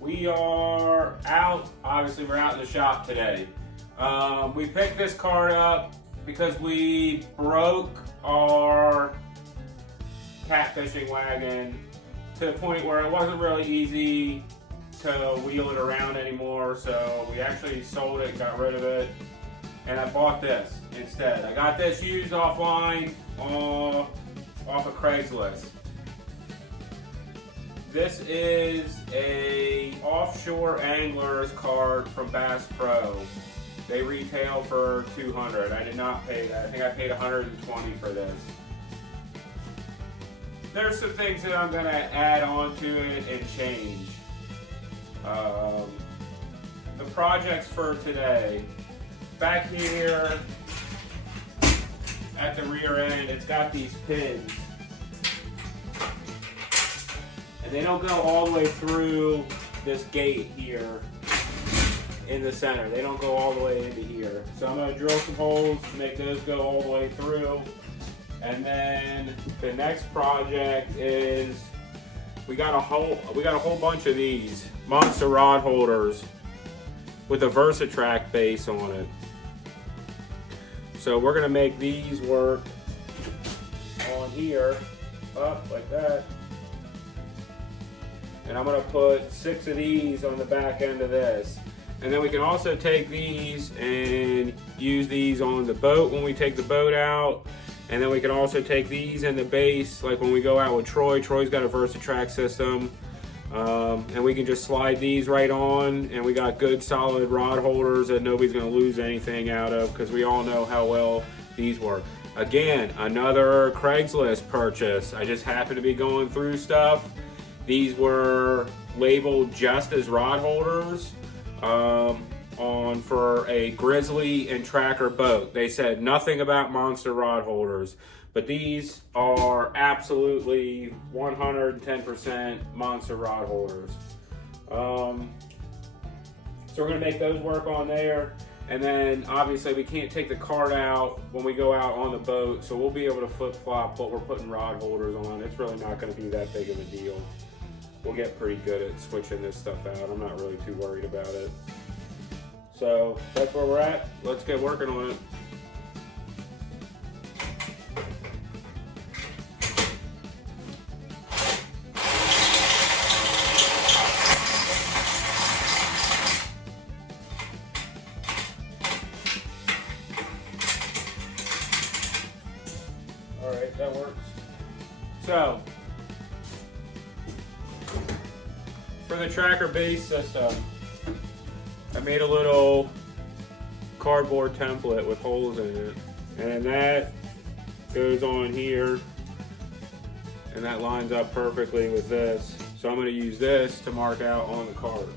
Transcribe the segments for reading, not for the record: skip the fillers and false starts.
We are out, obviously we're out in the shop today. We picked this cart up because we broke our catfishing wagon to the point where it wasn't really easy to wheel it around anymore, so we actually sold it, got rid of it, and I bought this instead. I got this used offline off of Craigslist. This is a offshore angler's cart from Bass Pro. They retail for $200. I did not pay that. I think I paid $120 for this. There's some things that I'm gonna add on to it and change. The projects for today. Back here at the rear end, it's got these pins. And they don't go all the way through this gate here in the center. They don't go all the way into here. So I'm gonna drill some holes to make those go all the way through. And then the next project is we got a whole bunch of these monster rod holders with a Versatrack base on it. So we're gonna make these work on here, up like that. And I'm gonna put 6 of these on the back end of this. And then we can also take these and use these on the boat when we take the boat out. And then we can also take these in the base, like when we go out with Troy. Troy's got a Versatrack system. And we can just slide these right on, and we got good solid rod holders that nobody's gonna lose anything out of, because we all know how well these work. Again, another Craigslist purchase. I just happened to be going through stuff. These were labeled just as rod holders for a Grizzly and Tracker boat. They said nothing about monster rod holders, but these are absolutely 110% monster rod holders. So we're gonna make those work on there. And then obviously we can't take the cart out when we go out on the boat, so we'll be able to flip flop what we're putting rod holders on. It's really not gonna be that big of a deal. We'll get pretty good at switching this stuff out. I'm not really too worried about it. So that's where we're at. Let's get working on it. All right, that works. So, for the tracker base system, I made a little cardboard template with holes in it, and that goes on here, and that lines up perfectly with this. So I'm going to use this to mark out on the card.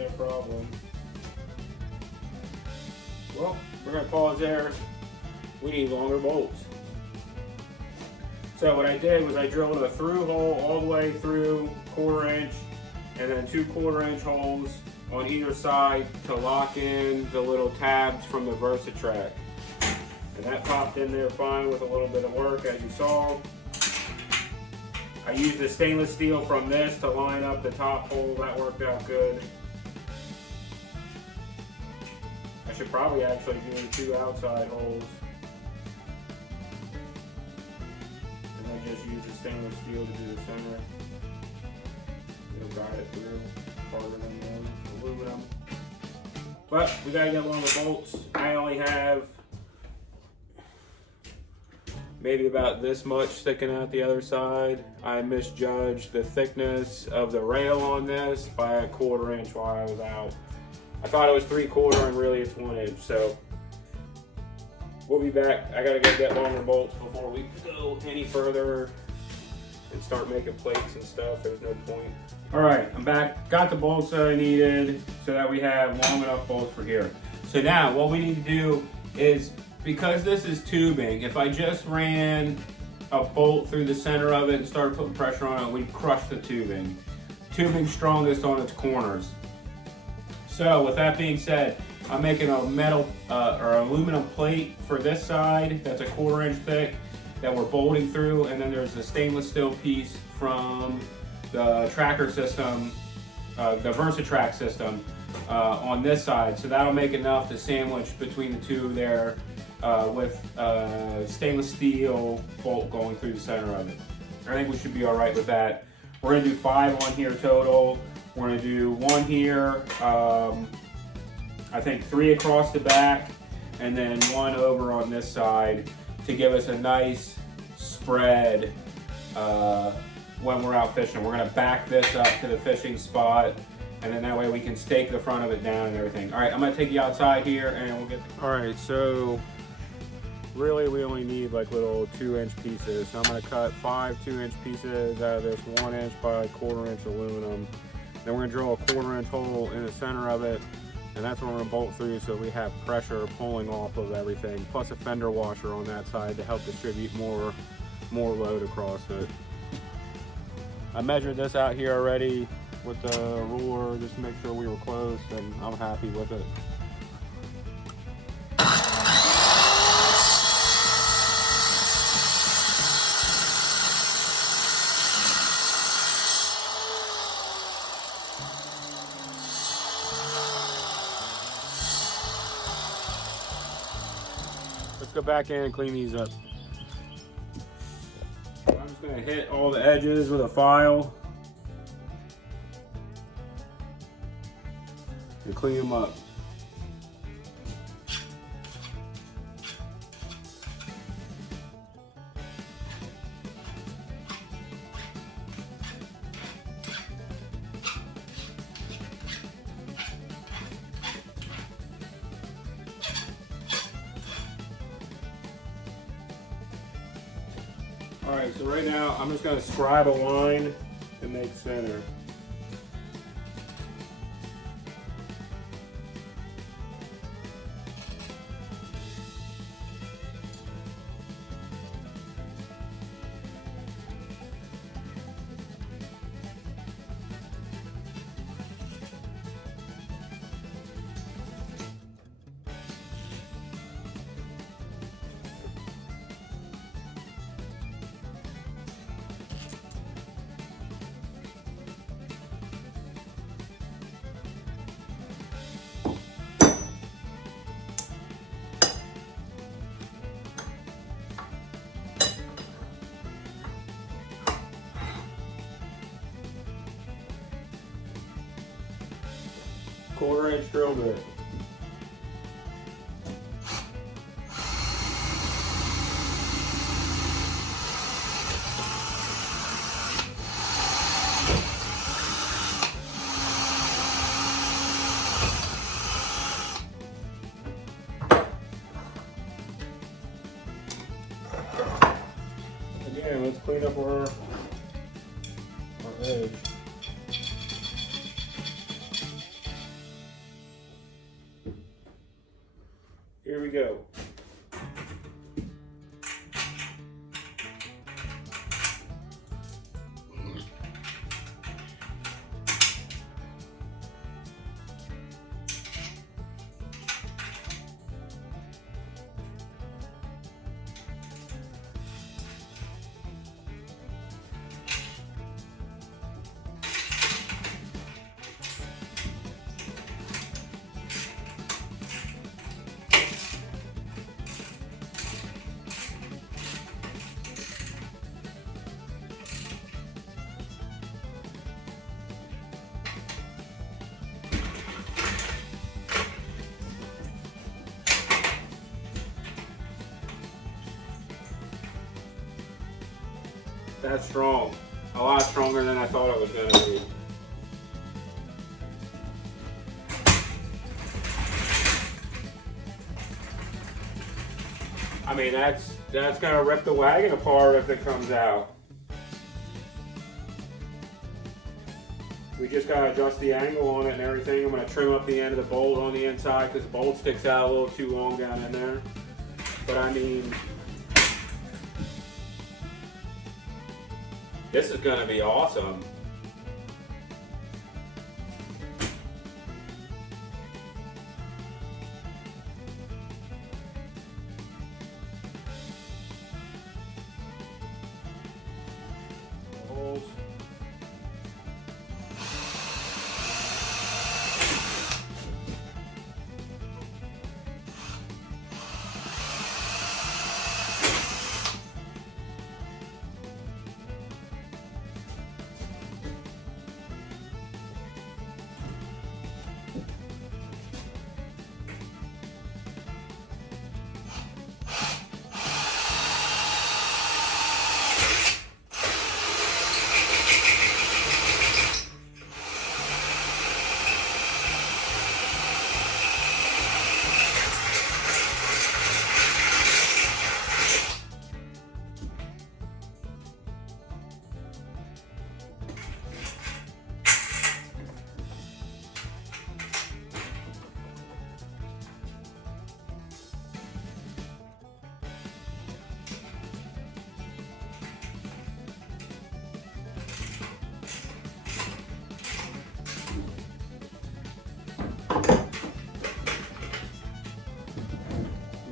that problem. Well, we're gonna pause there. We need longer bolts. So what I did was I drilled a through hole all the way through 1/4 inch, and then 2 1/4 inch holes on either side to lock in the little tabs from the VersaTrack. And that popped in there fine with a little bit of work, as you saw. I used the stainless steel from this to line up the top hole. That worked out good. I should probably actually do 2 outside holes. And then just use the stainless steel to do the center. It'll guide it through harder than the aluminum. But we gotta get longer bolts. I only have maybe about this much sticking out the other side. I misjudged the thickness of the rail on this by a 1/4 inch while I was out. I thought it was 3/4 and really it's 1 inch. So we'll be back. I gotta go get longer bolts before we go any further and start making plates and stuff. There's no point. All right, I'm back. Got the bolts that I needed so that we have long enough bolts for here. So now what we need to do is, because this is tubing, if I just ran a bolt through the center of it and started putting pressure on it, we'd crush the tubing. Tubing's strongest on its corners. So with that being said, I'm making a metal or aluminum plate for this side that's a 1/4 inch thick that we're bolting through, and then there's a stainless steel piece from the tracker system, the VersaTrack system on this side. So that'll make enough to sandwich between the two there with stainless steel bolt going through the center of it. I think we should be all right with that. We're gonna do 5 on here total. We're gonna do 1 here, I think 3 across the back, and then 1 over on this side to give us a nice spread when we're out fishing. We're gonna back this up to the fishing spot, and then that way we can stake the front of it down and everything. All right, I'm gonna take you outside here and we'll get... All right, so really we only need like little 2-inch pieces. So I'm gonna cut 5 2-inch pieces out of this 1 inch by 1/4 inch aluminum. Then we're gonna drill a 1/4 inch hole in the center of it, and that's what we're gonna bolt through so we have pressure pulling off of everything, plus a fender washer on that side to help distribute more load across it. I measured this out here already with the ruler just to make sure we were close, and I'm happy with it. Let's go back in and clean these up. I'm just going to hit all the edges with a file and clean them up. All right, so right now I'm just going to scribe a line to make center. Quarter-inch drill bit. Again, let's clean up our edge. we go. That's strong. A lot stronger than I thought it was going to be. I mean, that's going to rip the wagon apart if it comes out. We just got to adjust the angle on it and everything. I'm going to trim up the end of the bolt on the inside because the bolt sticks out a little too long down in there. But I mean, this is going to be awesome.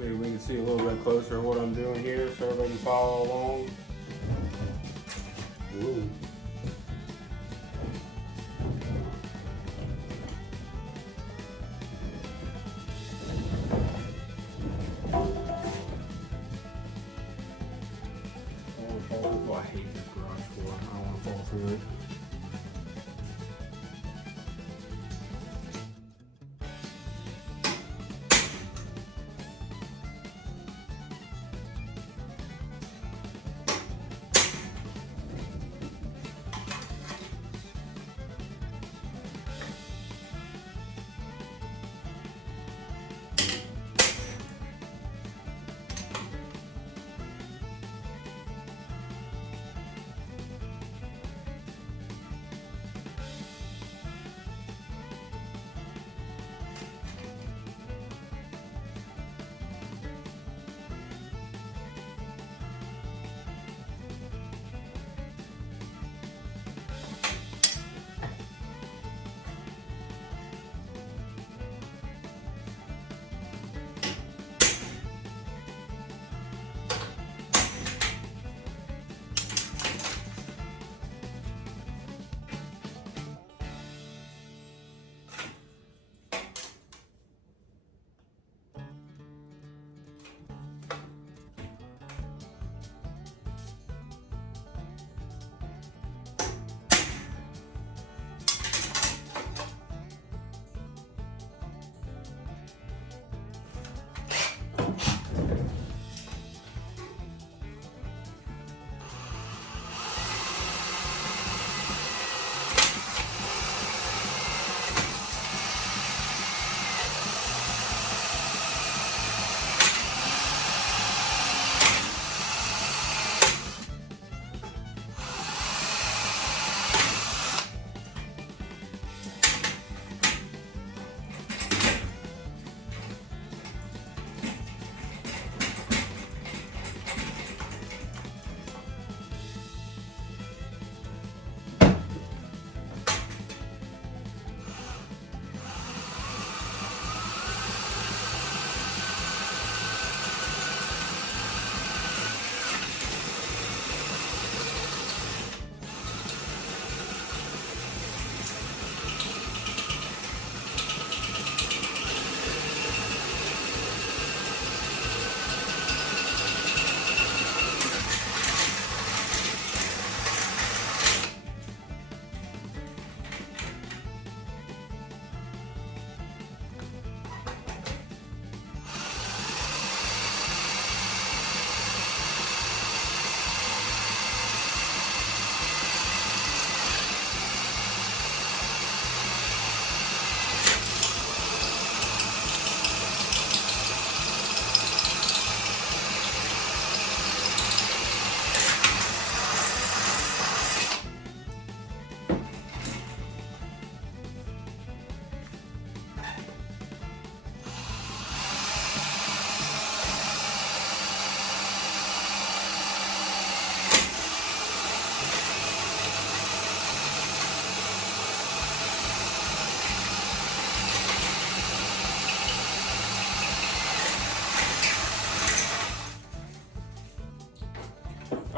Maybe we can see a little bit closer what I'm doing here so everybody can follow along. Ooh. Oh, I hate this garage floor. I don't want to fall through it.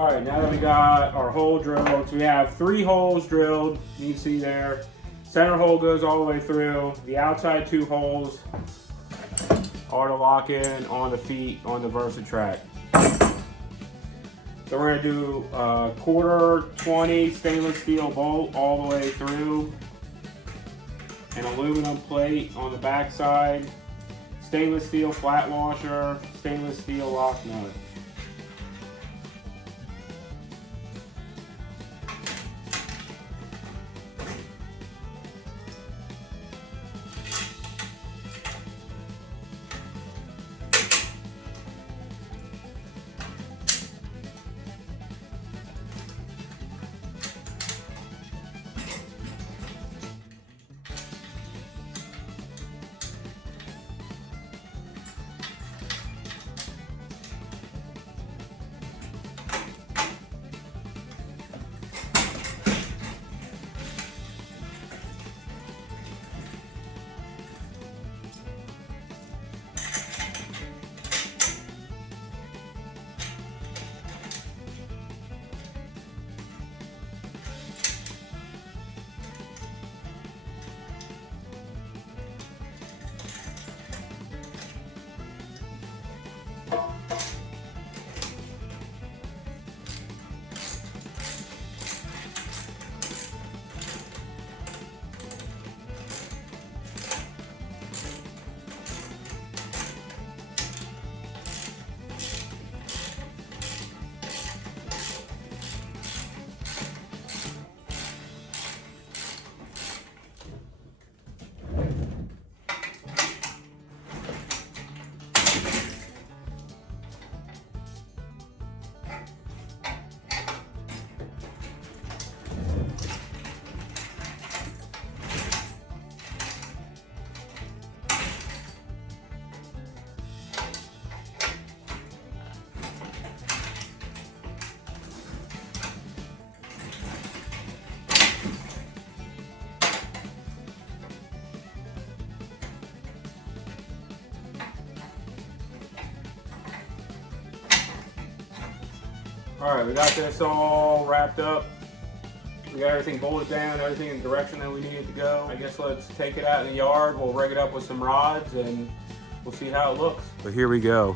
All right, now that we got our hole drilled, so we have 3 holes drilled. You can see there. Center hole goes all the way through. The outside 2 holes are to lock in on the feet on the VersaTrack. So we're gonna do a 1/4 stainless steel bolt all the way through, an aluminum plate on the back side, stainless steel flat washer, stainless steel lock nut. All right, we got this all wrapped up. We got everything bolted down, everything in the direction that we need it to go. I guess let's take it out in the yard. We'll rig it up with some rods and we'll see how it looks. So here we go.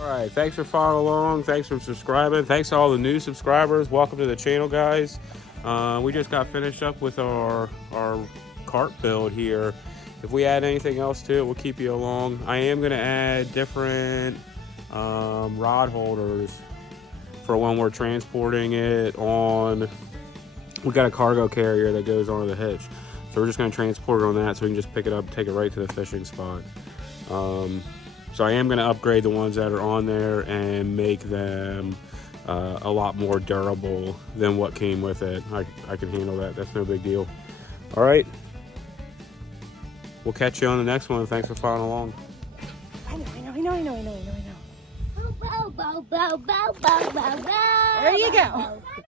All right, thanks for following along. Thanks for subscribing. Thanks to all the new subscribers. Welcome to the channel, guys. We just got finished up with our cart build here. If we add anything else to it, we'll keep you along. I am going to add different rod holders for when we're transporting it on. We got a cargo carrier that goes onto the hitch, so we're just going to transport it on that so we can just pick it up, take it right to the fishing spot. So I am going to upgrade the ones that are on there and make them a lot more durable than what came with it. I can handle that. That's no big deal. All right. We'll catch you on the next one. Thanks for following along. I know. There you go.